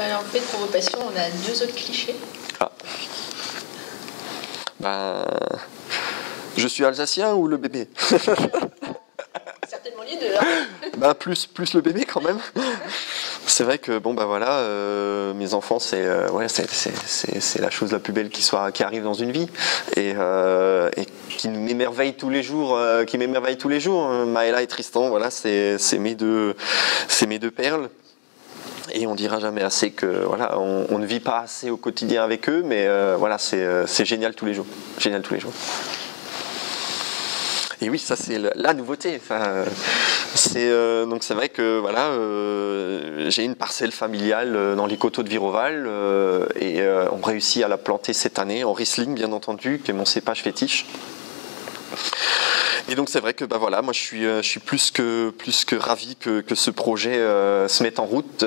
En fait, pour vos passions, on a 2 autres clichés. Ah. Je suis alsacien ou le bébé? Certainement les deux. Hein. Plus le bébé quand même. C'est vrai que mes enfants c'est la chose la plus belle qui arrive dans une vie et qui m'émerveille tous les jours, Maëla et Tristan, voilà, c'est mes deux perles. Et on dira jamais assez que voilà, on ne vit pas assez au quotidien avec eux, mais voilà, c'est génial tous les jours, génial tous les jours. Et oui, ça c'est la nouveauté. Enfin, donc c'est vrai que voilà, j'ai une parcelle familiale dans les coteaux de Viroval et on réussit à la planter cette année en Riesling, bien entendu, qui est mon cépage fétiche. Et donc c'est vrai que voilà, moi je suis plus que ravi que ce projet se mette en route.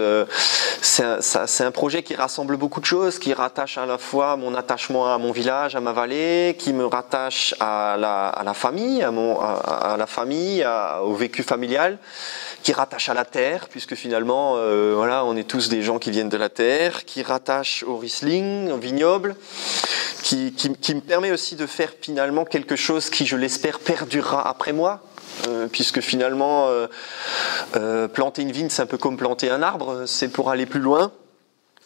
C'est un projet qui rassemble beaucoup de choses, qui rattache à la fois mon attachement à mon village, à ma vallée, qui me rattache à la famille, au vécu familial, qui rattache à la terre, puisque finalement voilà, on est tous des gens qui viennent de la terre, qui rattache au Riesling, au vignoble, qui me permet aussi de faire finalement quelque chose qui, je l'espère, perdurera après moi, puisque finalement planter une vigne, c'est un peu comme planter un arbre, c'est pour aller plus loin.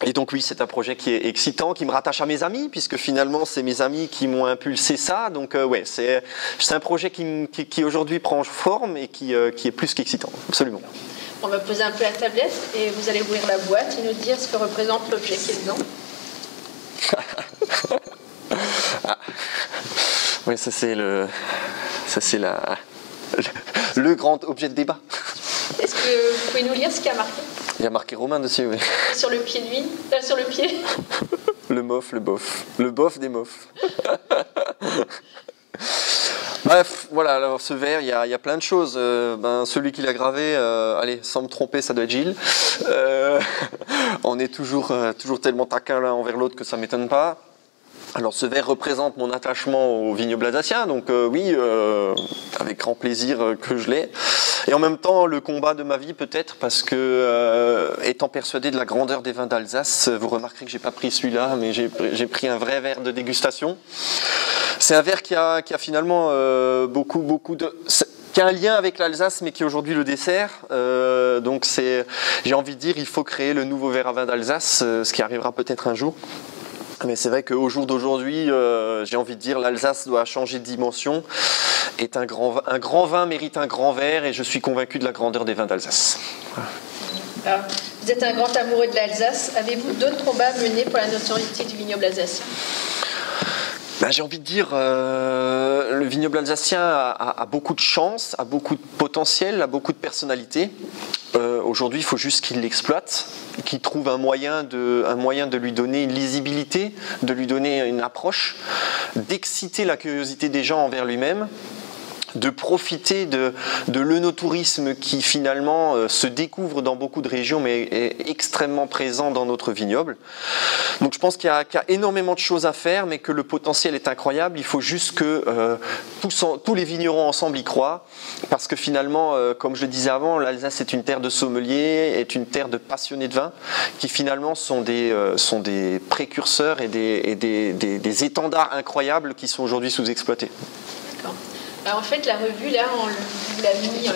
Et donc oui, c'est un projet qui est excitant, qui me rattache à mes amis, puisque finalement c'est mes amis qui m'ont impulsé ça. Donc ouais, c'est un projet qui aujourd'hui prend forme et qui est plus qu'excitant, absolument. On va poser un peu la tablette et vous allez ouvrir la boîte et nous dire ce que représente l'objet qui est dedans. Ah. Oui, ça c'est le grand objet de débat. Est-ce que vous pouvez nous lire ce qu'il y a marqué? Il y a marqué Romain dessus, oui. Sur le pied de vigne, sur le pied. Le mof, le bof. Le bof des mofs. Bref, voilà, alors ce verre, il y a plein de choses. Celui qui l'a gravé, allez, sans me tromper, ça doit être Gilles. On est toujours tellement taquin l'un envers l'autre que ça ne m'étonne pas. Alors ce verre représente mon attachement au vignoble alsacien, donc oui, avec grand plaisir que je l'ai. Et en même temps, le combat de ma vie peut-être, parce que étant persuadé de la grandeur des vins d'Alsace, vous remarquerez que je n'ai pas pris celui-là, mais j'ai pris un vrai verre de dégustation. C'est un verre qui a finalement qui a un lien avec l'Alsace, mais qui est aujourd'hui le dessert. Donc j'ai envie de dire, il faut créer le nouveau verre à vin d'Alsace, ce qui arrivera peut-être un jour. Mais c'est vrai qu'au jour d'aujourd'hui, j'ai envie de dire, l'Alsace doit changer de dimension. Un grand vin mérite un grand verre, et je suis convaincu de la grandeur des vins d'Alsace. Alors, vous êtes un grand amoureux de l'Alsace. Avez-vous d'autres combats menés pour la notoriété du vignoble alsacien? J'ai envie de dire, le vignoble alsacien a beaucoup de chance, a beaucoup de potentiel, a beaucoup de personnalité. Aujourd'hui, il faut juste qu'il l'exploite, qu'il trouve un moyen de lui donner une lisibilité, de lui donner une approche, d'exciter la curiosité des gens envers lui-même, de profiter de l'œnotourisme qui finalement se découvre dans beaucoup de régions mais est extrêmement présent dans notre vignoble. Donc je pense qu'il y a énormément de choses à faire, mais que le potentiel est incroyable. Il faut juste que tous les vignerons ensemble y croient, parce que finalement, comme je le disais avant, l'Alsace est une terre de sommeliers, est une terre de passionnés de vin, qui finalement sont des précurseurs et des étendards incroyables qui sont aujourd'hui sous-exploités. D'accord. Alors en fait, la revue, là, on l'a mis...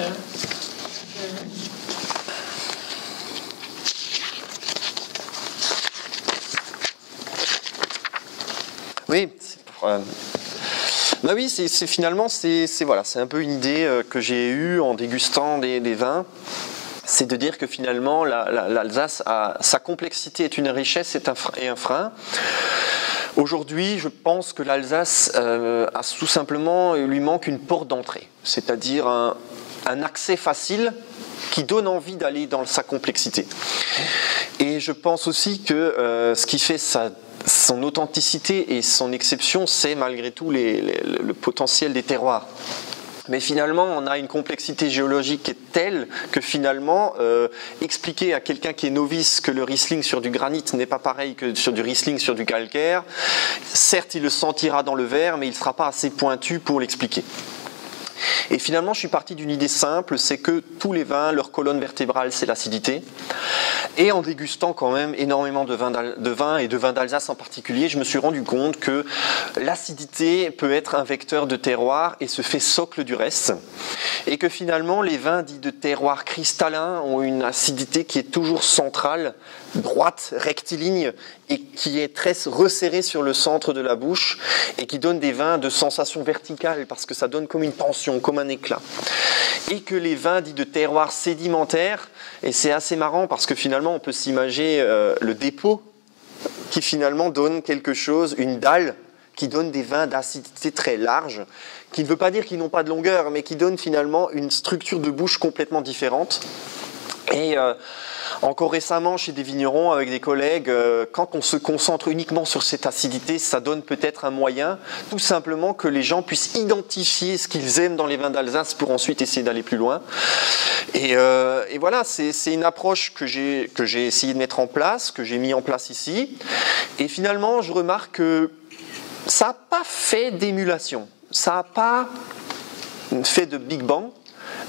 Oui, oui, finalement, c'est un peu une idée que j'ai eue en dégustant des vins. C'est de dire que finalement, l'Alsace, sa complexité est une richesse et un frein. Aujourd'hui, je pense que l'Alsace a tout simplement, lui manque une porte d'entrée, c'est-à-dire un accès facile qui donne envie d'aller dans sa complexité. Et je pense aussi que ce qui fait son authenticité et son exception, c'est malgré tout le potentiel des terroirs. Mais finalement, on a une complexité géologique qui est telle que finalement, expliquer à quelqu'un qui est novice que le Riesling sur du granit n'est pas pareil que sur du Riesling sur du calcaire, certes, il le sentira dans le verre, mais il ne sera pas assez pointu pour l'expliquer. Et finalement, je suis parti d'une idée simple, c'est que tous les vins, leur colonne vertébrale, c'est l'acidité. Et en dégustant quand même énormément de vins et de vins d'Alsace en particulier, je me suis rendu compte que l'acidité peut être un vecteur de terroir et se fait socle du reste. Et que finalement, les vins dits de terroir cristallin ont une acidité qui est toujours centrale, droite, rectiligne, et qui est très resserrée sur le centre de la bouche, et qui donne des vins de sensation verticale, parce que ça donne comme une tension, comme un éclat. Et que les vins dits de terroir sédimentaire, et c'est assez marrant, parce que finalement, on peut s'imaginer le dépôt, qui finalement donne quelque chose, une dalle, qui donne des vins d'acidité très large, qui ne veut pas dire qu'ils n'ont pas de longueur, mais qui donne finalement une structure de bouche complètement différente. Et encore récemment, chez des vignerons, avec des collègues, quand on se concentre uniquement sur cette acidité, ça donne peut-être un moyen, tout simplement, que les gens puissent identifier ce qu'ils aiment dans les vins d'Alsace pour ensuite essayer d'aller plus loin. Et voilà, c'est une approche que j'ai essayé de mettre en place, que j'ai mis en place ici. Et finalement, je remarque que ça n'a pas fait d'émulation, ça n'a pas fait de Big Bang,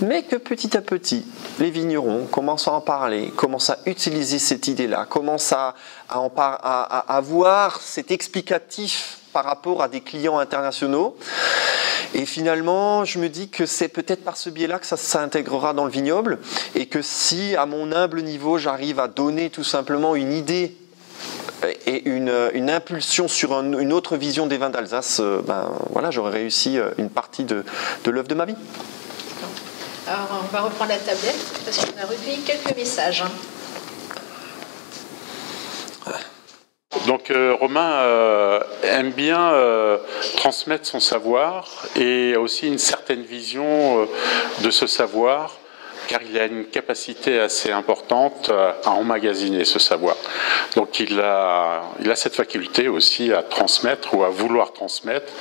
mais que petit à petit, les vignerons commencent à en parler, commencent à utiliser cette idée-là, commencent à avoir cet explicatif par rapport à des clients internationaux. Et finalement, je me dis que c'est peut-être par ce biais-là que ça s'intégrera dans le vignoble, et que si, à mon humble niveau, j'arrive à donner tout simplement une idée et une impulsion sur une autre vision des vins d'Alsace, voilà, j'aurais réussi une partie de l'œuvre de ma vie. Alors, on va reprendre la tablette parce qu'on a recueilli quelques messages. Donc Romain aime bien transmettre son savoir et aussi une certaine vision de ce savoir, car il a une capacité assez importante à emmagasiner ce savoir. Donc il a cette faculté aussi à transmettre ou à vouloir transmettre,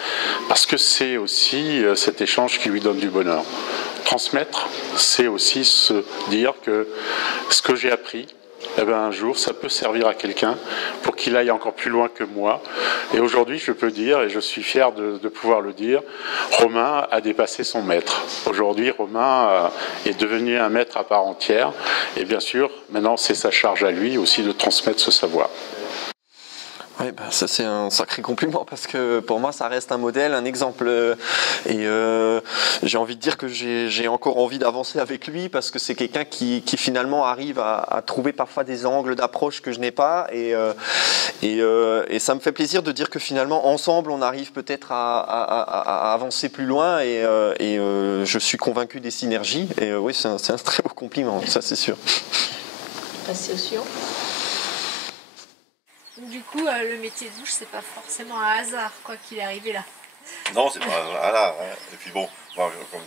parce que c'est aussi cet échange qui lui donne du bonheur. Transmettre, c'est aussi se dire que ce que j'ai appris, eh bien, un jour, ça peut servir à quelqu'un pour qu'il aille encore plus loin que moi. Et aujourd'hui, je peux dire, et je suis fier de pouvoir le dire, Romain a dépassé son maître. Aujourd'hui, Romain est devenu un maître à part entière. Et bien sûr, maintenant, c'est sa charge à lui aussi de transmettre ce savoir. Oui, ça c'est un sacré compliment, parce que pour moi ça reste un modèle, un exemple, et j'ai envie de dire que j'ai encore envie d'avancer avec lui, parce que c'est quelqu'un qui finalement arrive à trouver parfois des angles d'approche que je n'ai pas, et ça me fait plaisir de dire que finalement ensemble on arrive peut-être à avancer plus loin, et je suis convaincu des synergies, et oui, c'est un très beau compliment, ça c'est sûr. Passer au suivant. Du coup, le métier de bouche, c'est pas forcément un hasard, quoi qu'il est arrivé là. Non, c'est pas un hasard. Hein. Et puis bon, moi, comme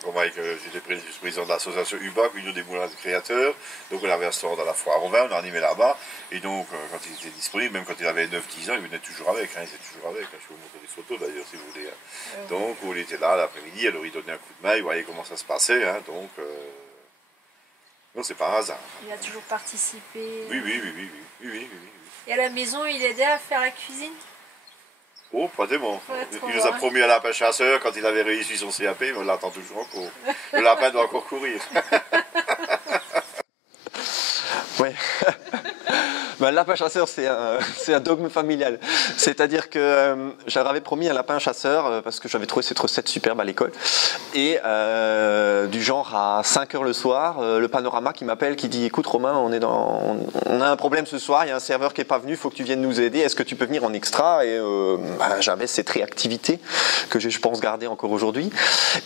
j'étais président de l'association UBAC, Union des moulins de créateurs, donc on avait un stand à la foire au vin, on a animé là-bas, et donc quand il était disponible, même quand il avait 9-10 ans, il venait toujours avec, hein, il était toujours avec, hein. Je vais vous montrer des photos d'ailleurs si vous voulez. Hein. Donc il était là l'après-midi, alors il donnait un coup de main, il voyait comment ça se passait, hein, donc non, c'est pas un hasard. Il a toujours participé. Oui. Et à la maison, il aidait à faire la cuisine? Oh, pas tellement. Ouais, Il nous a promis un lapin chasseur quand il avait réussi son CAP, mais on l'attend toujours encore. Le lapin doit encore courir. Ouais. Le lapin chasseur, c'est un dogme familial. C'est-à-dire que j'avais promis un lapin chasseur parce que j'avais trouvé cette recette superbe à l'école. Et du genre à 5h le soir, le Panorama qui m'appelle, qui dit: écoute Romain, on a un problème ce soir, il y a un serveur qui n'est pas venu, il faut que tu viennes nous aider, est-ce que tu peux venir en extra? Et j'avais cette réactivité que je pense garder encore aujourd'hui.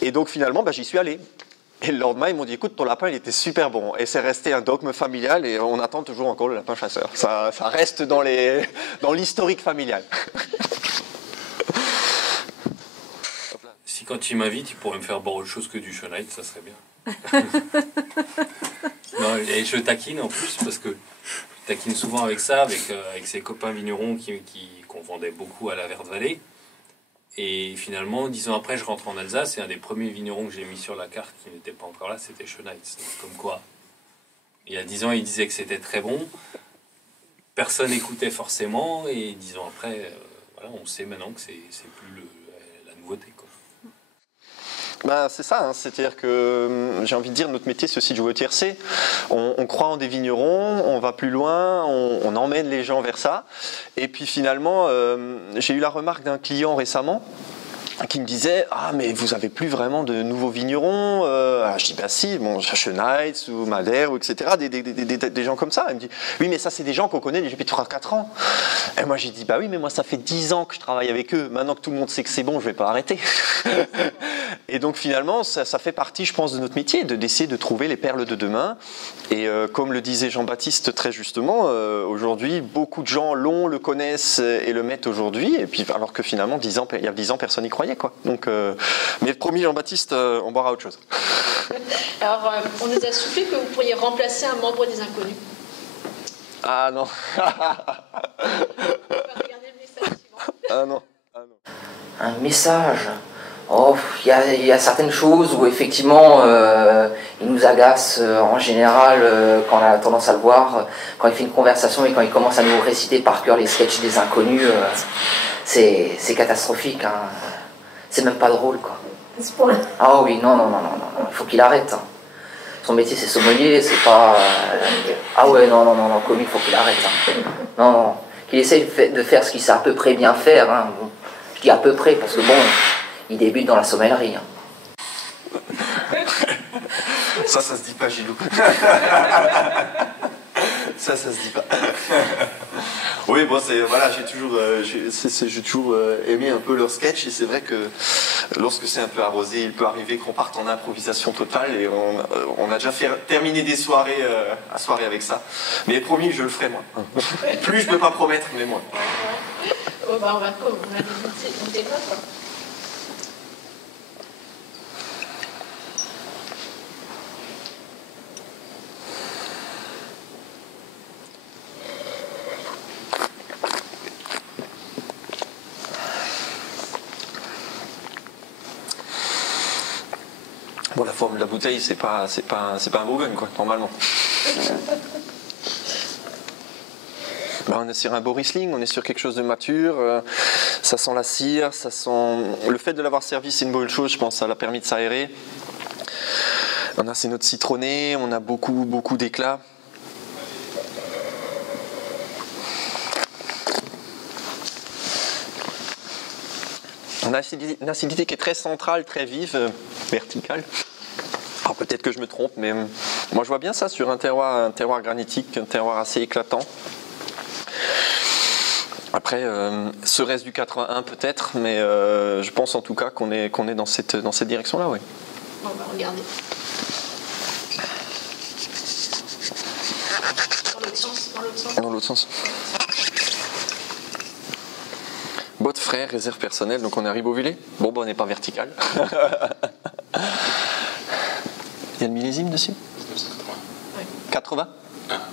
Et donc finalement, j'y suis allé. Et le lendemain, ils m'ont dit: écoute, ton lapin, il était super bon. Et c'est resté un dogme familial, et on attend toujours encore le lapin chasseur. Ça reste dans l'historique familial. Si quand il m'invite, il pourrait me faire boire autre chose que du Schönheit, ça serait bien. Non, et je taquine en plus, parce que je taquine souvent avec ça, avec ses copains vignerons qu'on vendait beaucoup à la Verte-Vallée. Et finalement, 10 ans après, je rentre en Alsace, et un des premiers vignerons que j'ai mis sur la carte qui n'était pas encore là, c'était Schönheit. Comme quoi, il y a 10 ans, il disait que c'était très bon, personne n'écoutait forcément, et 10 ans après, voilà, on sait maintenant que c'est plus la nouveauté, quoi. Bah, c'est ça, hein. C'est-à-dire que j'ai envie de dire notre métier c'est aussi de jouer au tiercé. On croit en des vignerons, on va plus loin, on emmène les gens vers ça. Et puis finalement, j'ai eu la remarque d'un client récemment qui me disait « Ah, mais vous avez plus vraiment de nouveaux vignerons ?» Je dis « Bah si, bon, Schneitz ou Madère, ou etc. » des gens comme ça. Il me dit « Oui, mais ça, c'est des gens qu'on connaît depuis 3-4 ans. » Et moi, j'ai dit « Bah oui, mais moi, ça fait 10 ans que je travaille avec eux. Maintenant que tout le monde sait que c'est bon, je vais pas arrêter. » Et donc, finalement, ça fait partie, je pense, de notre métier, d'essayer de trouver les perles de demain. Et comme le disait Jean-Baptiste très justement, aujourd'hui, beaucoup de gens le connaissent et le mettent aujourd'hui. Et puis, alors que finalement, il y a 10 ans, personne n'y croyait. Quoi. Donc, mais promis Jean-Baptiste, on boira autre chose. Alors, on nous a soufflé que vous pourriez remplacer un membre des Inconnus. Ah non. On va regarder le message suivant. Ah non. Ah non. Un message. Oh, il y a certaines choses où effectivement il nous agace en général quand on a tendance à le voir, quand il fait une conversation et quand il commence à nous réciter par cœur les sketchs des Inconnus, c'est catastrophique. Hein. C'est même pas drôle, quoi. Ah oui, non, il faut qu'il arrête. Hein. Son métier, c'est sommelier, c'est pas... Ah ouais, non, comique, il faut qu'il arrête. Hein. Non, qu'il essaye de faire ce qu'il sait à peu près bien faire. Hein. Bon, je dis à peu près, parce que bon, il débute dans la sommellerie. Hein. Ça se dit pas, Gilou. ça se dit pas. Oui, bon, voilà, j'ai toujours aimé un peu leur sketch, et c'est vrai que lorsque c'est un peu arrosé, il peut arriver qu'on parte en improvisation totale, et on a déjà terminé des soirées avec ça. Mais promis, je le ferai moi. Plus je peux pas promettre, mais moi. Oh, bah, on va débuter quoi. Bon, la forme de la bouteille, c'est pas un Bourgogne, quoi, normalement. Ben, on est sur un beau Riesling, on est sur quelque chose de mature, ça sent la cire, ça sent... Le fait de l'avoir servi, c'est une bonne chose, je pense, ça l'a permis de s'aérer. On a ces notes citronnées, on a beaucoup d'éclat. On a une acidité qui est très centrale, très vive, verticale. Alors peut-être que je me trompe, mais moi je vois bien ça sur un terroir granitique, un terroir assez éclatant. Après, serait-ce du 81 peut-être, mais je pense en tout cas qu'on est dans cette direction-là, oui. On va regarder. Dans l'autre sens. Bottes frères, réserve personnelle, donc on est à Ribeauvillé. Bon, on n'est pas vertical. Il y a le millésime dessus ? 80 ?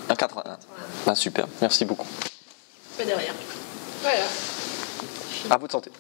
Un 81. Ah, super, merci beaucoup. Pas derrière. Voilà. À votre santé.